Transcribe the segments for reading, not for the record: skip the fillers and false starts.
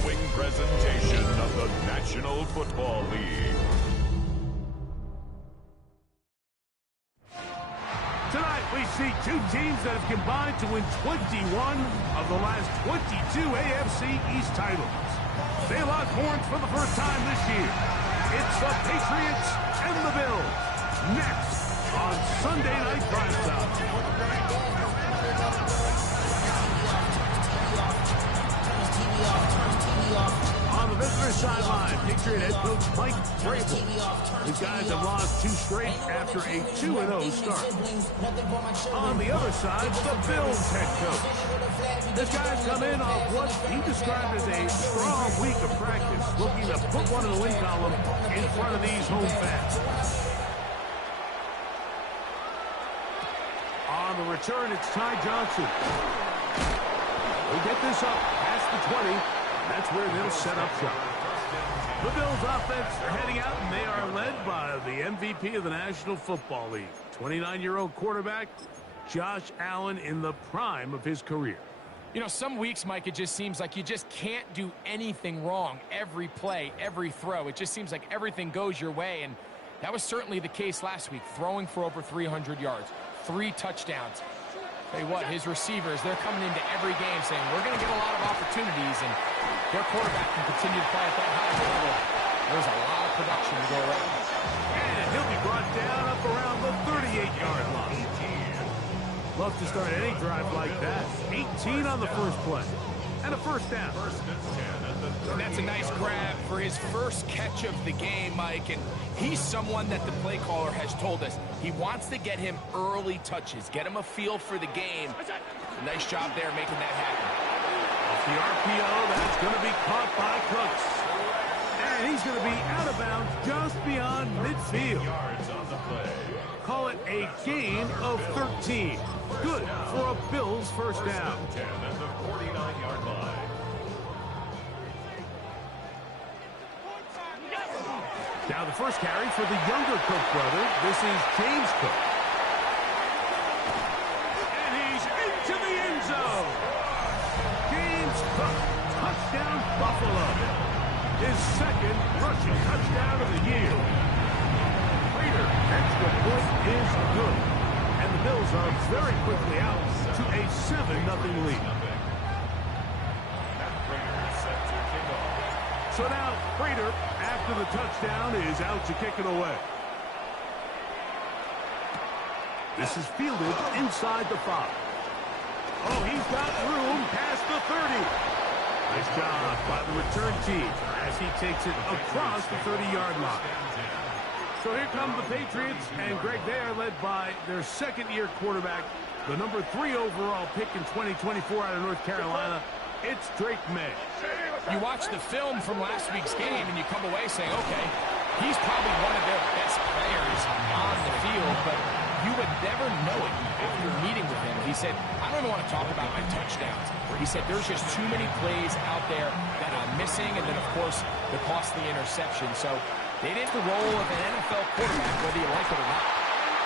following presentation of the National Football League. Tonight, we see two teams that have combined to win 21 of the last 22 AFC East titles. They lock horns for the first time this year. It's the Patriots and the Bills. Next on Sunday Night Primetime. On the visitor sideline, Patriot head coach Mike Vrabel. These guys have lost 2 straight after a 2-0 start. On the other side, the Bills head coach. This guy's come in off what he described as a strong week of practice, looking to put one in the win column in front of these home fans. On the return, it's Ty Johnson. We'll get this up past the 20. That's where they'll set up shop. The Bills offense are heading out, and they are led by the MVP of the National Football League, 29-year-old quarterback Josh Allen in the prime of his career. You know, some weeks, Mike, it just seems like you just can't do anything wrong. Every play, every throw, it just seems like everything goes your way, and that was certainly the case last week, throwing for over 300 yards, 3 touchdowns. Tell you what, his receivers, they're coming into every game saying, we're going to get a lot of opportunities, and their quarterback can continue to play at that high level. There's a lot of production to go around. And he'll be brought down up around the 38-yard line. Love to start any drive like that. 18 on the first play. And a first down. And that's a nice grab for his first catch of the game, Mike. And he's someone that the play caller has told us he wants to get him early touches, get him a feel for the game. Nice job there making that happen. Off the RPO, that's going to be caught by Cooks. And he's going to be out of bounds just beyond midfield. Call it a gain of 13. Good for a Bills first down. Now the first carry for the younger Cook brother. This is James Cook. And he's into the end zone. James Cook, touchdown Buffalo. His second rushing touchdown of the year. Prater, extra point is good. And the Bills are very quickly out to a 7-0 lead. So now, Prater, after the touchdown, is out to kick it away. This is fielded inside the 5. Oh, he's got room past the 30. Nice job by the return team as he takes it across the 30-yard line. So here come the Patriots, and Greg, they are led by their second-year quarterback, the number 3 overall pick in 2024 out of North Carolina. It's Drake May. You watch the film from last week's game, and you come away saying, okay, he's probably one of their best players on the field, but you would never know it after meeting with him. He said, I don't want to talk about my touchdowns. He said, there's just too many plays out there that I'm missing, and then, of course, the costly interception. So they did the role of an NFL quarterback, whether you like it or not.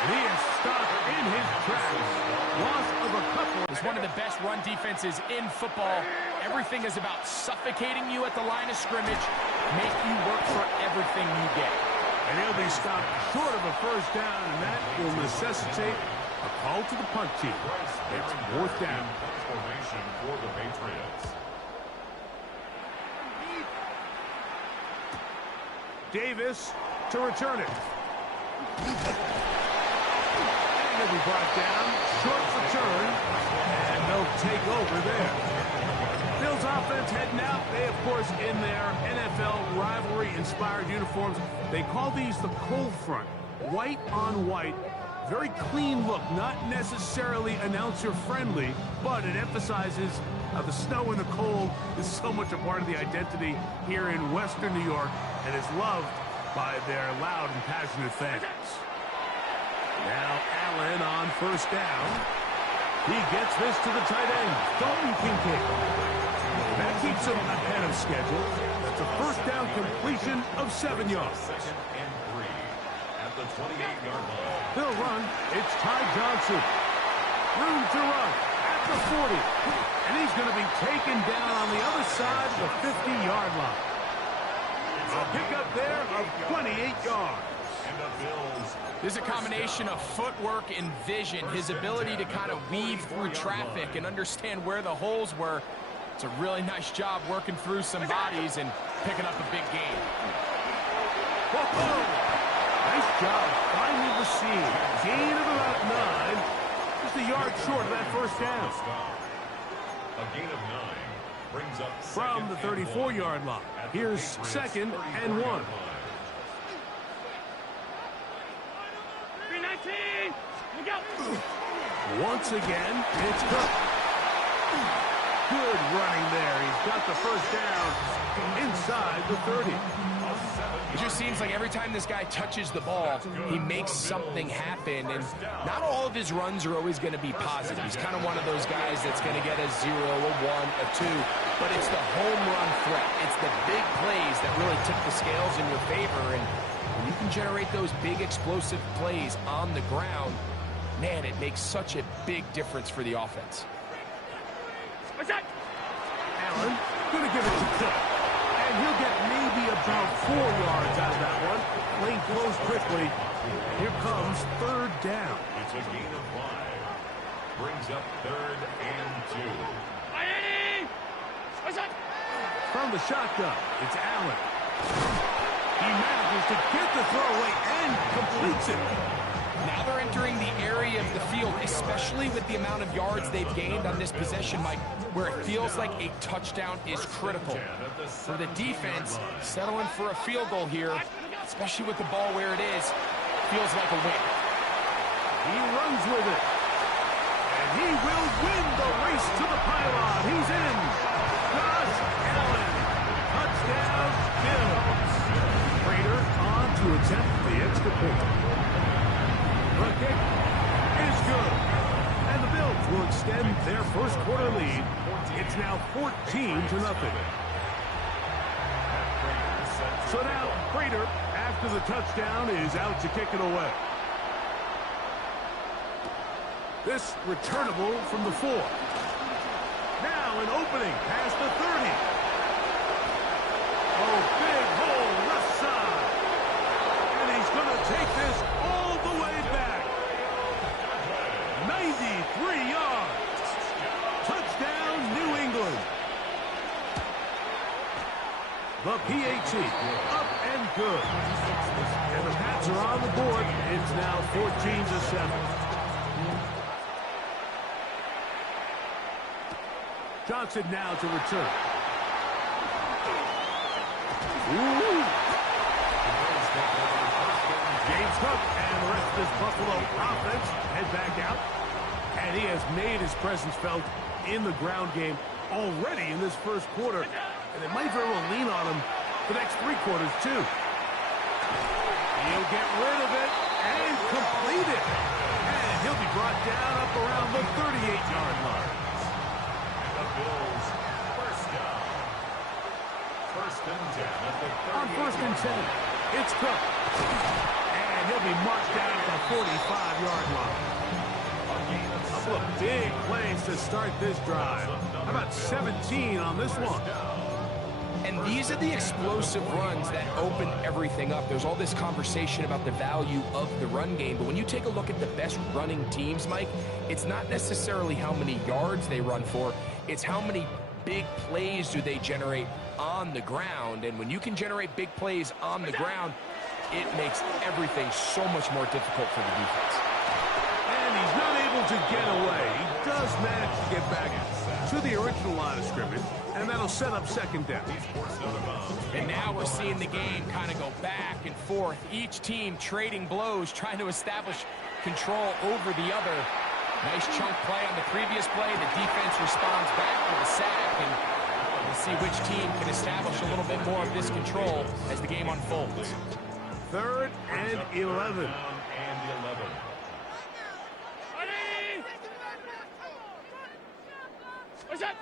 And he is stopped in his tracks. Loss of a couple. It's one of the best run defenses in football. Everything is about suffocating you at the line of scrimmage, make you work for everything you get. And he'll be stopped short of a first down, and that will necessitate a call to the punt team. It's 4th down. Formation for the Patriots. Davis to return it. And he'll be brought down. Short return. And they'll take over there. Bills offense heading out. They, of course, in their NFL rivalry-inspired uniforms, they call these the cold front. White on white. Very clean look. Not necessarily announcer-friendly, but it emphasizes how the snow and the cold is so much a part of the identity here in Western New York and is loved by their loud and passionate fans. Now Allen on first down. He gets this to the tight end, Dalton Kincaid. That keeps him ahead of schedule. That's a first down completion of 7 yards. Second and 3 at the 28-yard line. They'll run. It's Ty Johnson. Room to run at the 40. And he's going to be taken down on the other side of the 50-yard line. A pickup there of 28 yards. There's a combination of footwork and vision, his ability to kind of weave through traffic and understand where the holes were. It's a really nice job working through some bodies and picking up a big gain. Whoa! Nice job finding the seam. Gain of about 9. Just a yard short of that first down. A gain of 9 brings up from the 34-yard line. Here's 2nd and 1. 319. Once again, it's Cook. Good running there. He's got the first down inside the 30. It just seems like every time this guy touches the ball, he makes something happen, and not all of his runs are always going to be positive. He's kind of one of those guys that's going to get a 0, a 1, a 2, but it's the home run threat. It's the big plays that really tip the scales in your favor, and when you can generate those big explosive plays on the ground, man, it makes such a big difference for the offense. What's that? Allen going to give it to Cook. And he'll get maybe about 4 yards out of that one. Lane closed quickly. Here comes 3rd down. It's a gain of 5. Brings up 3rd and 2. What's that? From the shotgun, it's Allen. He manages to get the throw away and completes it. Now they're entering the area of the field, especially with the amount of yards they've gained on this possession, Mike, where it feels like a touchdown is critical. For the defense, settling for a field goal here, especially with the ball where it is, feels like a win. He runs with it. And he will win the race to the pylon. He's in. Josh Allen. Touchdown, Bills. Prater on to attempt the extra point. The kick is good. And the Bills will extend their first quarter lead. It's now 14-0. So now, Prater, after the touchdown, is out to kick it away. This returnable from the 4. Now an opening past the 30. Oh, big hole left side. And he's going to take this all the way back. 93 yards. Touchdown, New England. The PAT, up and good. And the Pats are on the board. It's now 14-7. Johnson now to return. Ooh. James Cook and the rest of this Buffalo offense head back out. And he has made his presence felt in the ground game already in this first quarter. And it might very well lean on him the next 3 quarters, too. He'll get rid of it and complete it. And he'll be brought down up around the 38-yard line. Bills first down. 1st and 10 at the 38. On 1st and 10, it's Cook. And he'll be marked down at the 45-yard line. A couple of big plays to start this drive. How about 17 on this one? And these are the explosive runs that open everything up. There's all this conversation about the value of the run game, but when you take a look at the best running teams, Mike, it's not necessarily how many yards they run for, it's how many big plays do they generate on the ground. And when you can generate big plays on the ground, it makes everything so much more difficult for the defense. And he's not able to get away. He does manage to get back to the original line of scrimmage, and that'll set up 2nd down. And now we're seeing the game kind of go back and forth. Each team trading blows, trying to establish control over the other. Nice chunk play on the previous play. The defense responds back with a sack, and we'll see which team can establish a little bit more of this control as the game unfolds. 3rd and 11. What's that?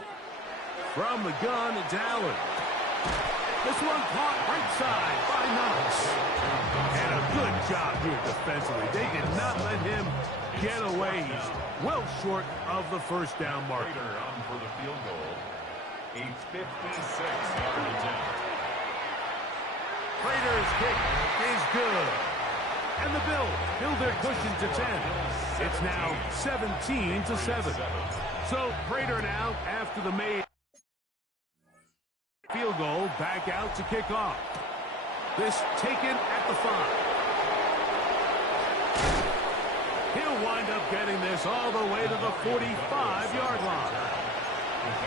From the gun, it's Allen. This one caught right side by Knox. And a good job here defensively. They did not let him get away. He's well short of the first down marker. Prater on for the field goal. A 56-yard attempt. Prater's kick is good. And the Bills build their cushion to 10. It's now 17-7. So Prater now, after the made field goal, back out to kick off. This taken at the 5. He'll wind up getting this all the way to the 45-yard line.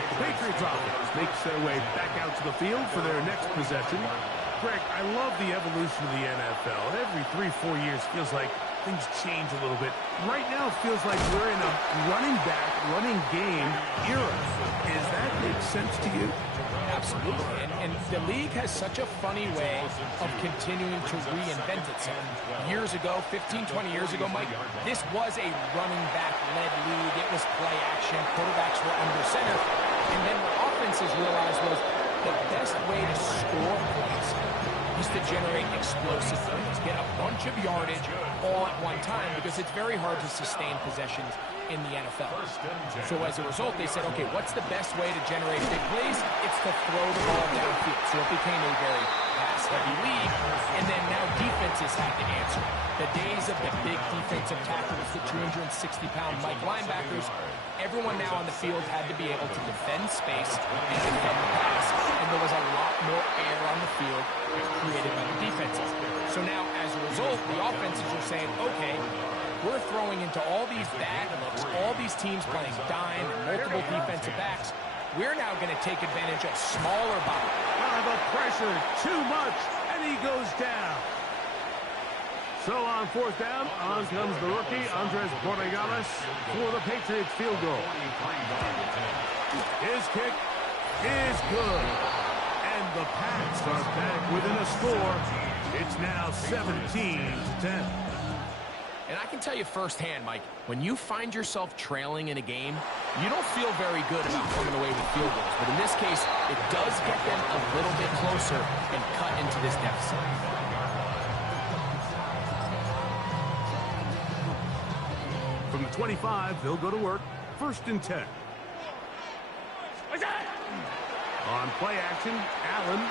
The Patriots offense makes their way back out to the field for their next possession. Greg, I love the evolution of the NFL. Every 3-4 years feels like things change a little bit. Right now it feels like we're in a running back, running game era. Does that make sense to you? Absolutely. And the league has such a funny way of continuing to reinvent itself. Years ago, 15, 20 years ago, Mike, this was a running back-led league. It was play action. Quarterbacks were under center. And then what offenses realized was the best way to score points is to generate explosive plays, get a bunch of yardage all at one time, because it's very hard to sustain possessions in the NFL. So as a result, they said, okay, what's the best way to generate big plays? It's to throw the ball downfield. So it became a very pass-heavy league, and then now defenses have to answer. The days of the big defensive tackles, the 260-pound Mike linebackers, everyone now on the field had to be able to defend space and defend the pass, and there was a lot more air on the field created by the defenses. So now, as a result, the offenses are saying, okay, we're throwing into all these bad looks, all these teams playing dime and multiple defensive backs. We're now going to take advantage of smaller bodies. The pressure, too much, and he goes down. So on fourth down, on comes the rookie, Andres Borregales, for the Patriots field goal. His kick is good. And the Pats are back within a score. It's now 17-10. And I can tell you firsthand, Mike, when you find yourself trailing in a game, you don't feel very good about coming away with field goals. But in this case, it does get them a little bit closer and cut into this deficit. From the 25, they'll go to work. 1st and 10. On play action, Allen.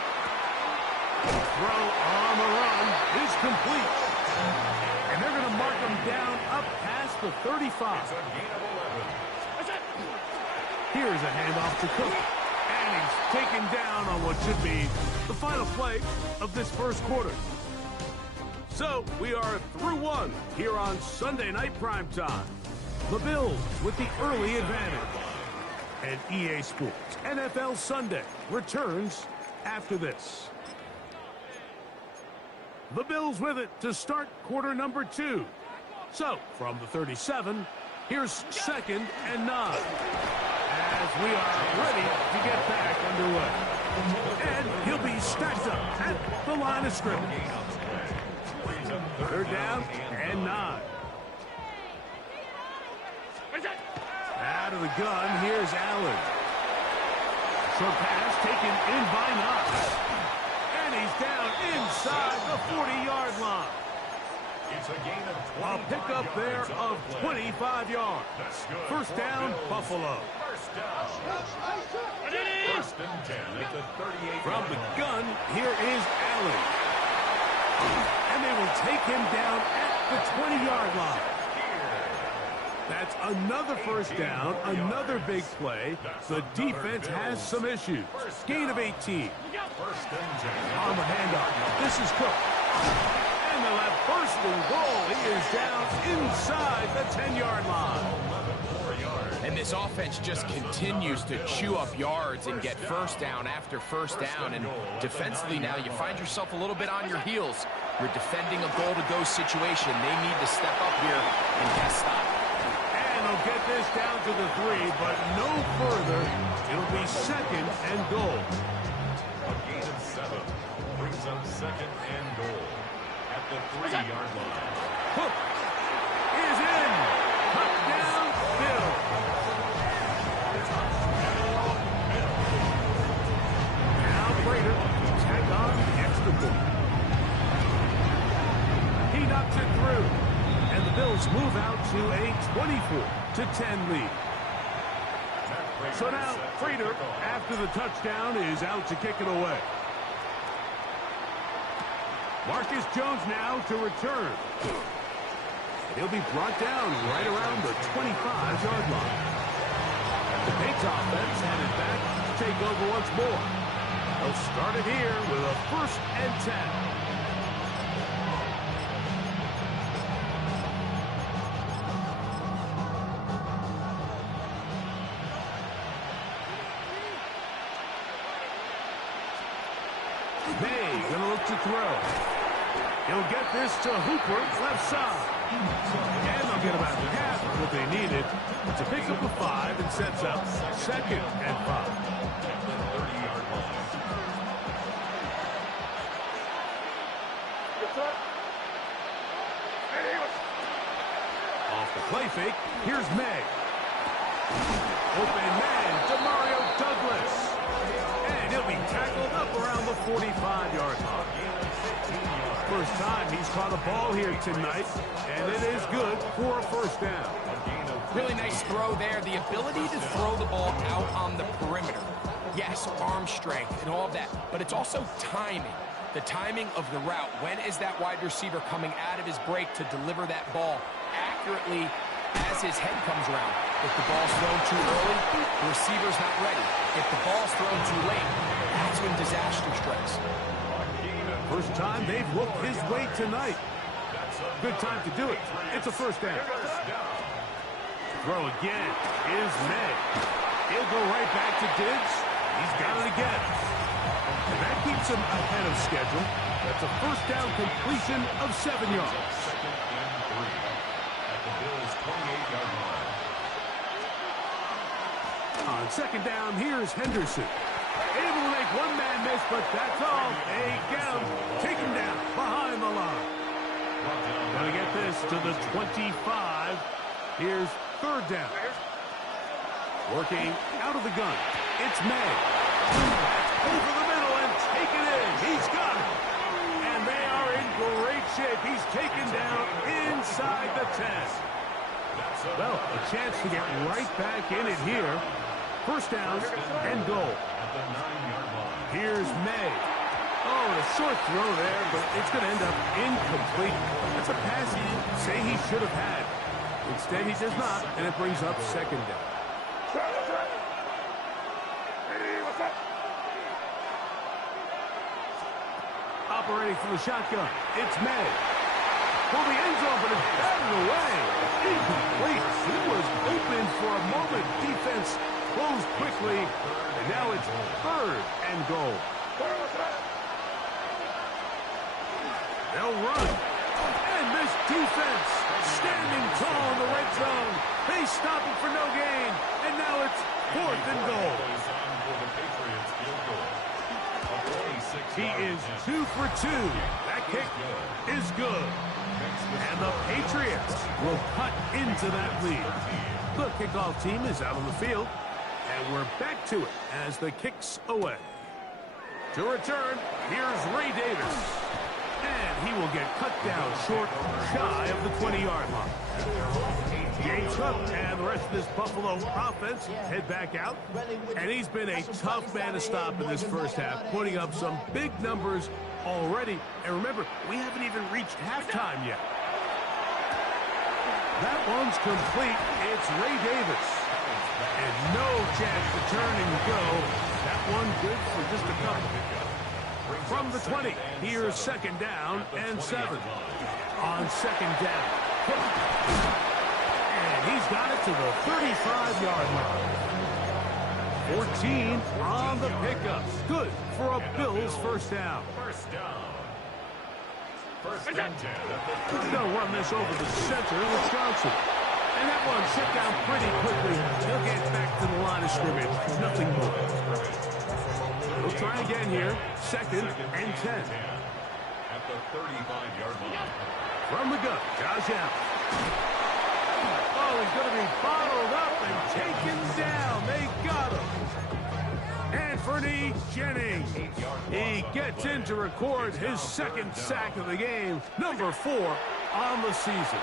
Throw on the run is complete. And they're going to mark him down up past the 35. Here's a handoff to Cook. And he's taken down on what should be the final play of this first quarter. So we are through one here on Sunday Night Primetime. The Bills with the early advantage. And EA Sports NFL Sunday returns after this. The Bills with it to start quarter number 2. So, from the 37, here's 2nd and 9. As we are ready to get back underway. And he'll be stacked up at the line of scrimmage. 3rd down and 9. Out of the gun, here's Allen. Short pass taken in by Knox. And he's down inside the 40-yard line. It's a gain of 25 A pickup there of 25 yards. 1st down, Buffalo. First down. 1st and 10 at the 38. From the gun, here is Allen. And they will take him down at the 20-yard line. That's another 1st down, another big play. The defense has some issues. Gain of 18. 1st and 10. On the handoff, this is Cook. And they'll have 1st and goal. He is down inside the 10-yard line. And this offense just continues to chew up yards and get 1st down after 1st down. And defensively now, you find yourself a little bit on your heels. You're defending a goal-to-go situation. They need to step up here and get stopped. They'll get this down to the 3, but no further. It'll be 2nd and goal. A gain of 7 brings up 2nd and goal at the 3-yard line. Hook is in. Touchdown, Bill. Now Prater, extra point. He knocks it through. And the Bills move out to a 24-10 lead. So now, Prater, after the touchdown, is out to kick it away. Marcus Jones now to return. He'll be brought down right around the 25-yard line. The Patriots offense headed back to take over once more. They'll start it here with a 1st and 10. May gonna look to throw. He'll get this to Hooper, left side. And they'll get about half of what they needed to pick up a 5 and sets up 2nd and 5. Off the play fake, here's May. Open man, Demario Douglas. And he'll be tackled up around the 45-yard line. First time he's caught a ball here tonight, and it is good for a 1st down. Really nice throw there. The ability to throw the ball out on the perimeter. Yes, arm strength and all of that, but it's also timing. The timing of the route. When is that wide receiver coming out of his break to deliver that ball accurately as his head comes around? If the ball's thrown too early, the receiver's not ready. If the ball's thrown too late, that's when disaster strikes. First time they've looked his way tonight. Good time to do it. It's a 1st down. Throw again is May. He'll go right back to Diggs. He's got it again. And that keeps him ahead of schedule. That's a 1st down completion of 7 yards. On 2nd down, here's Henderson. Able to make one man miss, but that's all. They get him. Take him down behind the line. Gonna get this to the 25. Here's 3rd down. Working out of the gun. It's May. Over the middle and taken in. He's got it. And they are in great shape. He's taken down inside the 10. Well, a chance to get right back in it here. 1st down and goal. Here's May. Oh, a short throw there, but it's going to end up incomplete. That's a pass he'd say he should have had. Instead, he does not, and it brings up 2nd down. Operating from the shotgun, it's May. Pull the end zone, but it's batted away. Incomplete. He was open for a moment. Defense closed quickly, and now it's 3rd and goal. They'll run. And this defense standing tall in the red zone. They stop it for no gain, and now it's 4th and goal. He is 2 for 2. That kick is good. And the Patriots will cut into that lead. The kickoff team is out on the field. And we're back to it as the kick's away. To return, here's Ray Davis. And he will get cut down short, shy of the 20-yard line. James Cook and the rest of this Buffalo offense head back out. And he's been a tough man to stop in this 1st half, putting up some big numbers already. And remember, we haven't even reached halftime yet. That one's complete. It's Ray Davis. And no chance to turn and go. That one good for just a couple. From the 20, here's 2nd down and 7. On 2nd down. And he's got it to the 35-yard line. 14 on the pickup. Good for a Bills 1st down. They'll run this over the center with Johnson. And that one set down pretty quickly. He'll get back to the line of scrimmage. Nothing more. We'll try again here. 2nd and 10. At the 35-yard line. From the gun, Josh Allen. Oh, he's going to be bottled up and taken down. They got him. Anthony Jennings. He gets in to record his second sack of the game, number 4 on the season.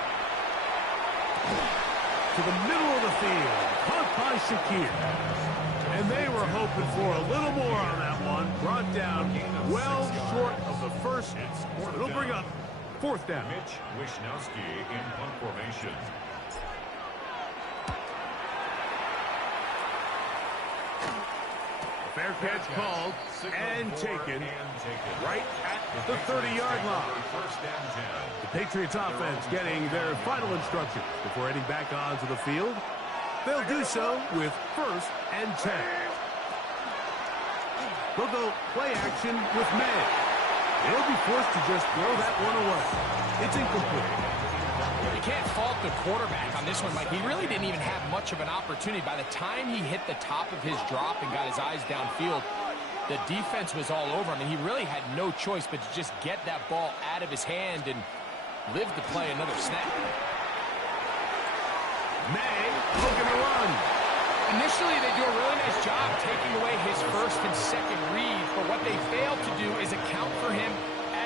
To the middle of the field, caught by Shakir. And they were hoping for a little more on that one. Brought down well short of the first. So it'll bring up 4th down. Mitch Wishnowsky in punt formation. Fair catch called and taken right at the 30-yard line. The Patriots offense getting their final instructions before heading back onto the field. They'll do so with 1st and 10. They'll go play action with May. He'll be forced to just throw that one away. It's incomplete. You can't fault the quarterback on this one, Mike. He really didn't even have much of an opportunity. By the time he hit the top of his drop and got his eyes downfield, the defense was all over him, and he really had no choice but to just get that ball out of his hand and live to play another snap. May looking to run. Initially, they do a really nice job taking away his first and second read, but what they failed to do is account for him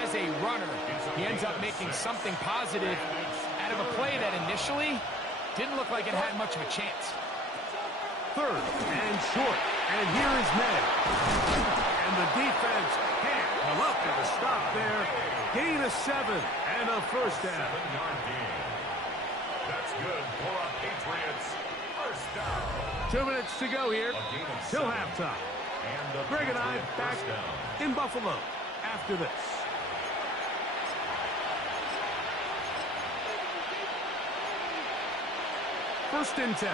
as a runner. He ends up making something positive out of a play that initially didn't look like it had much of a chance. 3rd and short, and here is May. And the defense can't come up with a stop there. Gain of 7 and a 1st down. 7-yard gain. That's good for a Patriots first down. 2 minutes to go here till halftime. Greg and I back in Buffalo after this. First and 10.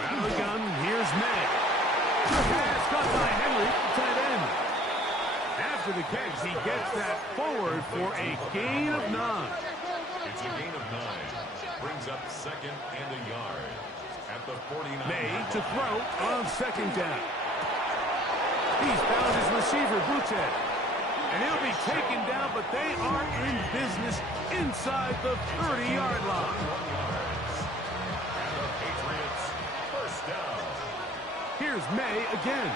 Out of the gun, here's May. Pass caught by Henry, tight end. After the catch, he gets that forward for a gain of 9. It's a gain of 9. Brings up 2nd and a yard. At the 49. May to throw on 2nd down. He's found his receiver, Boutte. And he'll be taken down, but they are in business inside the 30-yard line. And the Patriots first down. Here's May again.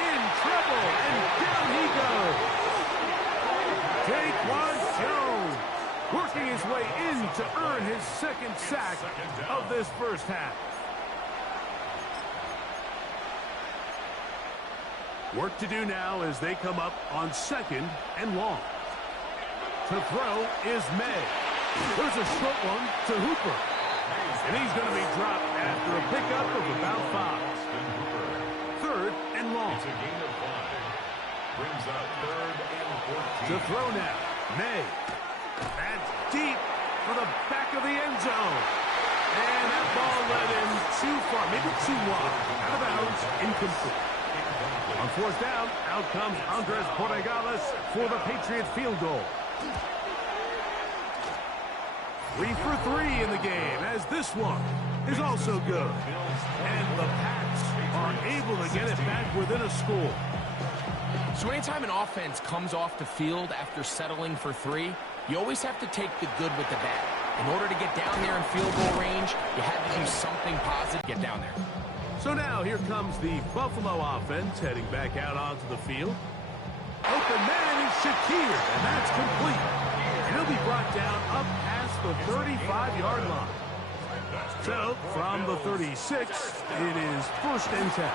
In trouble, and down he goes. Daquan Jones working his way in to earn his 2nd sack of this first half. Work to do now as they come up on 2nd and long. To throw is May. There's a short one to Hooper. And he's going to be dropped after a pickup of about 5. 3rd and long. It's a gain of 5. Brings up 3rd and 14. To throw now, May. That's deep for the back of the end zone. And that ball led him too far, maybe too wide. Out of bounds, incomplete. On 4th down, out comes Andres Portegales for the Patriot field goal. 3 for 3 in the game, as this one is also good. And the Pats are able to get it back within a score. So anytime an offense comes off the field after settling for 3, you always have to take the good with the bad. In order to get down there in field goal range, you had to do something positive to get down there. So now here comes the Buffalo offense heading back out onto the field. Open man is Shakir, and that's complete. And he'll be brought down up past the 35-yard line. So from the 36, it is 1st and 10.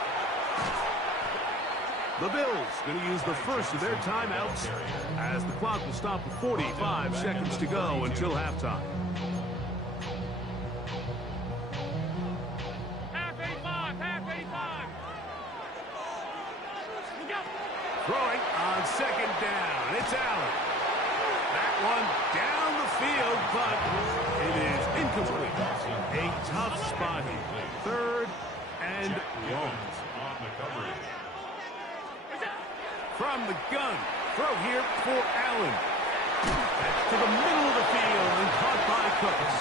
The Bills going to use the first of their timeouts as the clock will stop with 45 seconds to go until halftime. Throwing on 2nd down. It's Allen. That one down the field, but it is incomplete. A tough spot here. 3rd and long. On the coverage. From the gun. Throw here for Allen. That's to the middle of the field and caught by Cooks.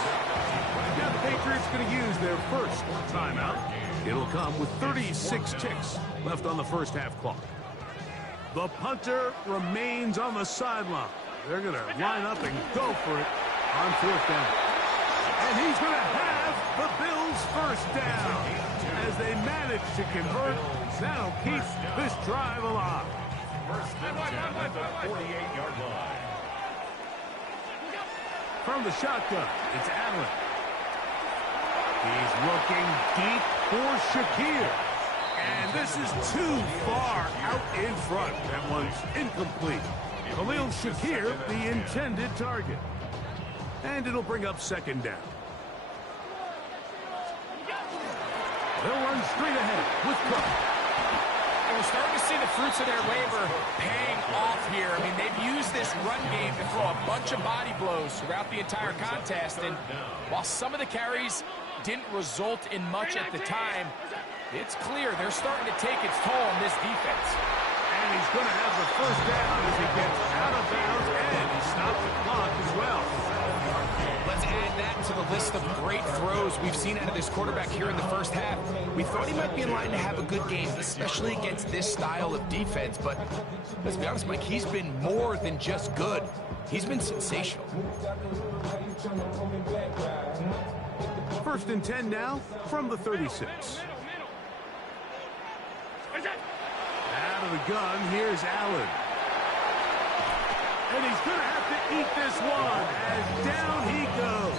Now the Patriots going to use their first timeout. It'll come with 36 ticks left on the first half clock. The punter remains on the sideline. They're going to line up and go for it on 4th down. And he's going to have the Bills It's first down as they manage to convert. That'll keep this drive alive. First and 10 at the 48-yard line. From the shotgun, it's Allen. He's looking deep for Shakir. And this is too far out in front. That one's incomplete. Khalil Shakir, the intended target. And it'll bring up second down. They'll run straight ahead with Cook. And we're starting to see the fruits of their labor paying off here. I mean, they've used this run game to throw a bunch of body blows throughout the entire contest. And while some of the carries didn't result in much at the time, it's clear they're starting to take its toll on this defense. And he's going to have the first down as he gets out of bounds, and he stops the clock as well. Let's add that to the list of great throws we've seen out of this quarterback here in the first half. We thought he might be in line to have a good game, especially against this style of defense. But let's be honest, Mike, he's been more than just good. He's been sensational. First and 10 now from the 36. Out of the gun, here's Allen. And he's going to have to eat this one as down he goes.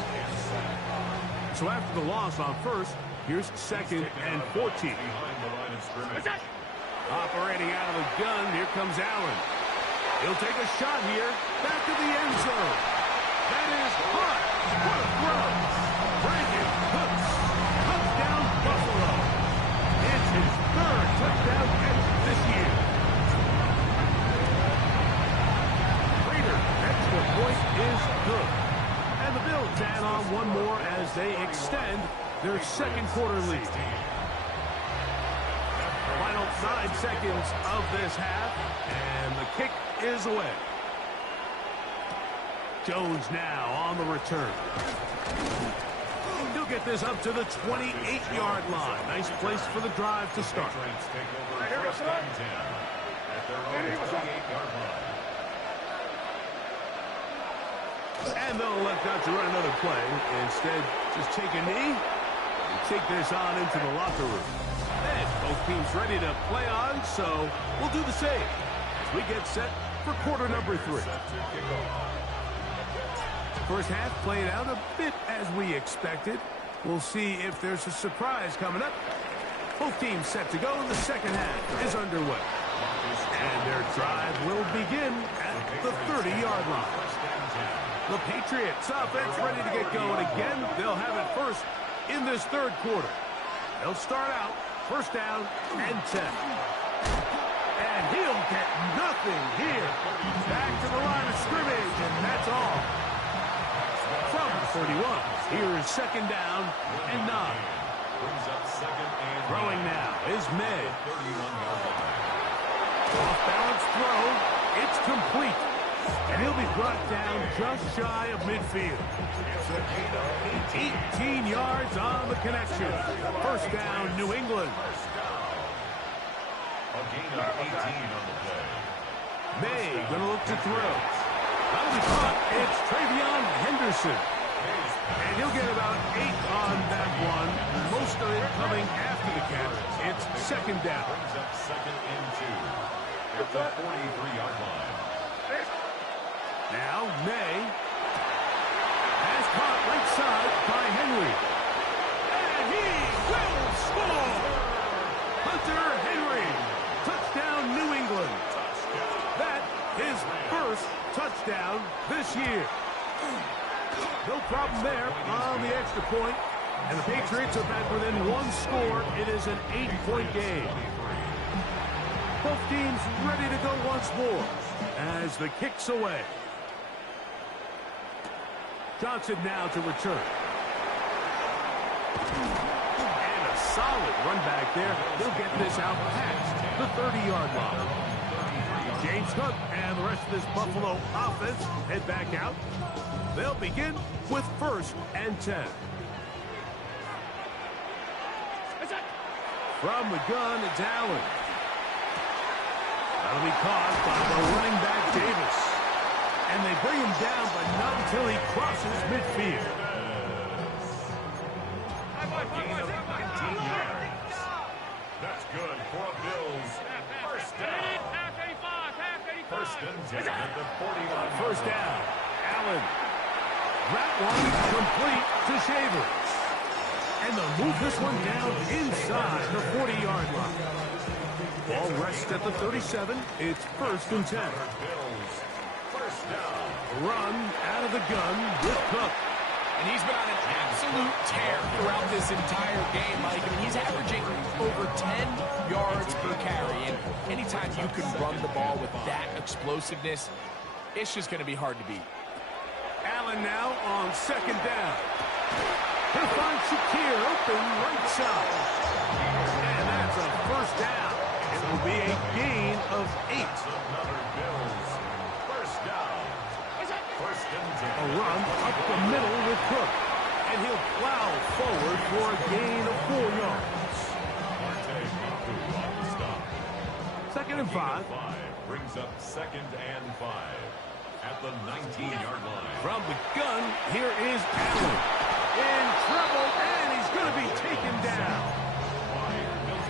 So after the loss on first, here's second and 14. Operating out of the gun, here comes Allen. He'll take a shot here, back to the end zone. That is hot. What a throw. Brandon Cooks. Touchdown, Buffalo. It's his third touchdown catch this year. Extra point is good. And the Bills add on one more as they extend their second quarter lead. Final 9 seconds of this half, and the kick is away. Jones now on the return. He'll get this up to the 28-yard line. Nice place for the drive to start. First and 10 at their own 28-yard line. And they'll elect not to run another play. Instead, just take a knee and take this on into the locker room. And both teams ready to play on, so we'll do the same as we get set for quarter number 3. First half played out a bit as we expected. We'll see if there's a surprise coming up. Both teams set to go, and the second half is underway. And their drive will begin at the 30-yard line. The Patriots offense ready to get going again. They'll have it first in this third quarter. They'll start out first down and 10. And he'll get nothing here. Back to the line of scrimmage, and that's all. From the 31, here is second down and 9. Throwing now is May. Off-balance throw. It's complete. And he'll be brought down just shy of midfield. 18 yards on the connection. First down, New England. A gain of 18 on the play. May going to look to throw. That'll be caught. It's Travion Henderson. And he'll get about 8 on that one. Most of it coming after the catch. It's second down. Brings up second and 2 at the 43-yard line. Now, May has caught right side by Henry. And he will score! Hunter Henry, touchdown New England. That is first touchdown this year. No problem there on the extra point. And the Patriots are back within one score. It is an 8-point game. Both teams ready to go once more as the kick's away. Johnson now to return. And a solid run back there. He'll get this out past the 30-yard line. James Cook and the rest of this Buffalo offense head back out. They'll begin with first and 10. From the gun, it's Allen. That'll be caught by the running back Davis. And they bring him down, but not until he crosses midfield. A gain at the 41. First down. Allen. That one complete to Shavers. And they'll move this one down inside the 40-yard line. Ball rests at the 37. It's 1st and 10. Bills. First down. Run out of the gun with Cook. And he's been on an absolute tear throughout this entire game, Mike. I mean, he's averaging over 10 yards per carry. And anytime you can run the ball with that explosiveness, it's just going to be hard to beat. Allen now on 2nd down. He'll find Shakir open right side. And that's a 1st down. It will be a gain of 8. Another Bills. First down. First and 10. A run up the middle with Cook. And he'll plow forward for a gain of 4 yards. FranchiseBuffalo on the stop. 2nd and 5. Brings up 2nd and 5 at the 19-yard line. From the gun, here is Allen. In trouble, and he's going to be taken down.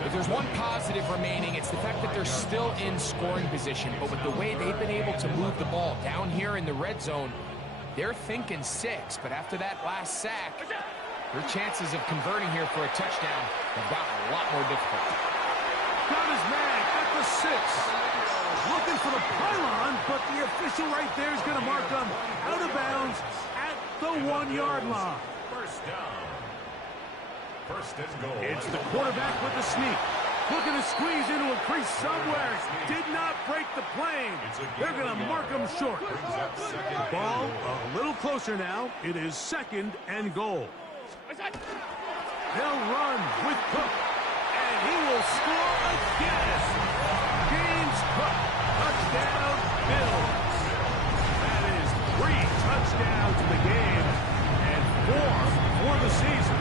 If there's one positive remaining, it's the fact that they're still in scoring position. But with the way they've been able to move the ball down here in the red zone, they're thinking 6. But after that last sack, their chances of converting here for a touchdown have gotten a lot more difficult. Got his man at the 6. Looking for the pylon, but the official right there is going to mark him out of bounds at the 1-yard line. First down. First and goal. It's the quarterback with the sneak. Looking to squeeze into a crease somewhere. Did not break the plane. They're going to mark him short. The ball a little closer now. It is 2nd and goal. They'll run with Cook. And he will score again. James Cook. Touchdown, Bills. That is 3 touchdowns in the game and 4 for the season.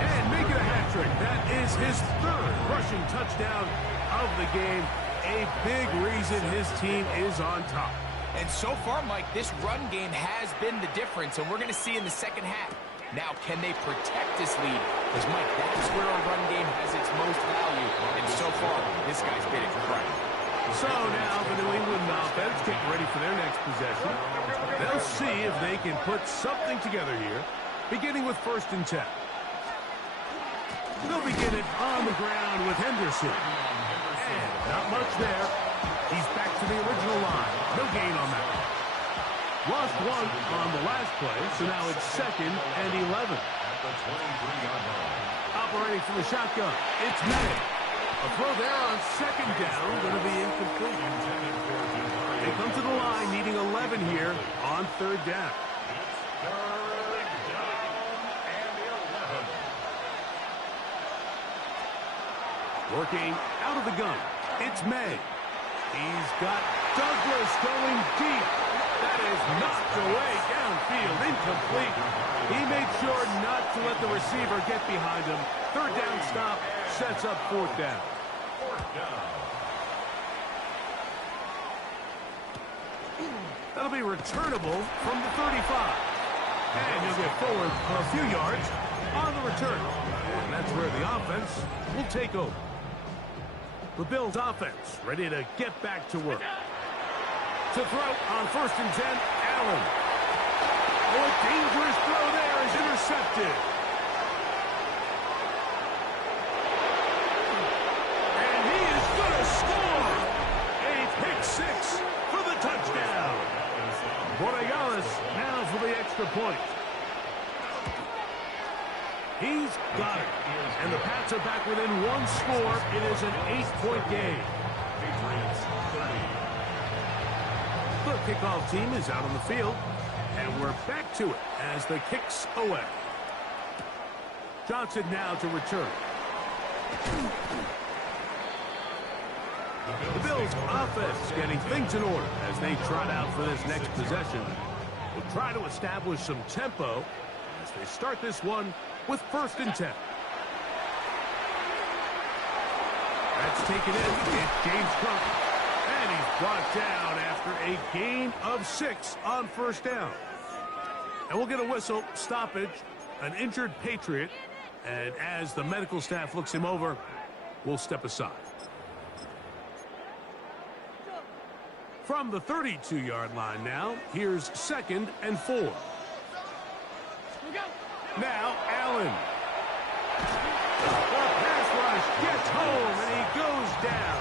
And making a hat-trick. That is his 3rd rushing touchdown of the game. A big reason his team is on top. And so far, Mike, this run game has been the difference, and we're going to see in the second half. Now, can they protect this lead? Because, Mike, that's where a run game has its most value. And so far, this guy's been incredible. So now the New England offense getting ready for their next possession. They'll see if they can put something together here, beginning with 1st and 10. They'll begin it on the ground with Henderson. And not much there. He's back to the original line. No gain on that. Lost 1 on the last play, so now it's 2nd and 11. At the 23-yard line. Operating from the shotgun, it's Madden. A throw there on 2nd down, going to be incomplete. They come to the line, needing 11 here on 3rd down. Third down and 11. Working out of the gun, it's May. He's got Douglas going deep. That is knocked away downfield, incomplete. He made sure not to let the receiver get behind him. 3rd down stop sets up 4th down. 4th down. That'll be returnable from the 35. And he'll get forward a few yards on the return. And that's where the offense will take over. The Bills offense ready to get back to work. To throw on 1st and 10, Allen. Oh, a dangerous throw there is intercepted. And he is going to score. A pick 6 for the touchdown. Borregales now for the extra point. He's got it. And the Pats are back within 1 score. It is an 8-point game. Patriots 30. The kickoff team is out on the field. And we're back to it as the kick's away. Johnson now to return. The Bills offense getting things in order as they trot out for this next possession. Will try to establish some tempo as they start this one with 1st and 10. That's taken in. It's James Cook. And he's brought down after a gain of 6 on 1st down. And we'll get a whistle, stoppage, an injured Patriot. And as the medical staff looks him over, we'll step aside. From the 32-yard line now, here's 2nd and 4. Here we go. Now, Allen. The pass rush gets home, and he goes down.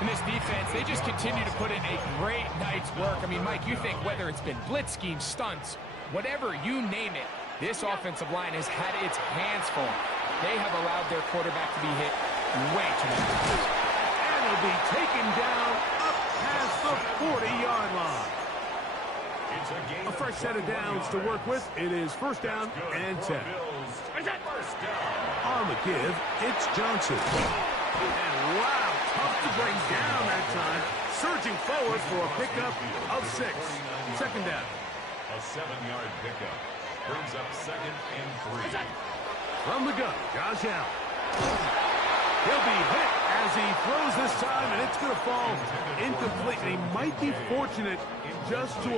In this defense, they just continue to put in a great night's work. I mean, Mike, you think whether it's been blitz schemes, stunts, whatever you name it, this offensive line has had its hands full. They have allowed their quarterback to be hit way too many times. And he'll be taken down up past the 40-yard line. It's a gain A fresh set of downs to work with. It is 1st down and 10. Where's that? First down. On the give, it's Johnson. And wow, tough to bring down that time. Surging forward for a pickup of 6. 2nd down. A 7-yard pickup brings up 2nd and 3. From the gun, Josh Allen. He'll be hit as he throws this time, and it's going to fall incomplete. And he might be fortunate just to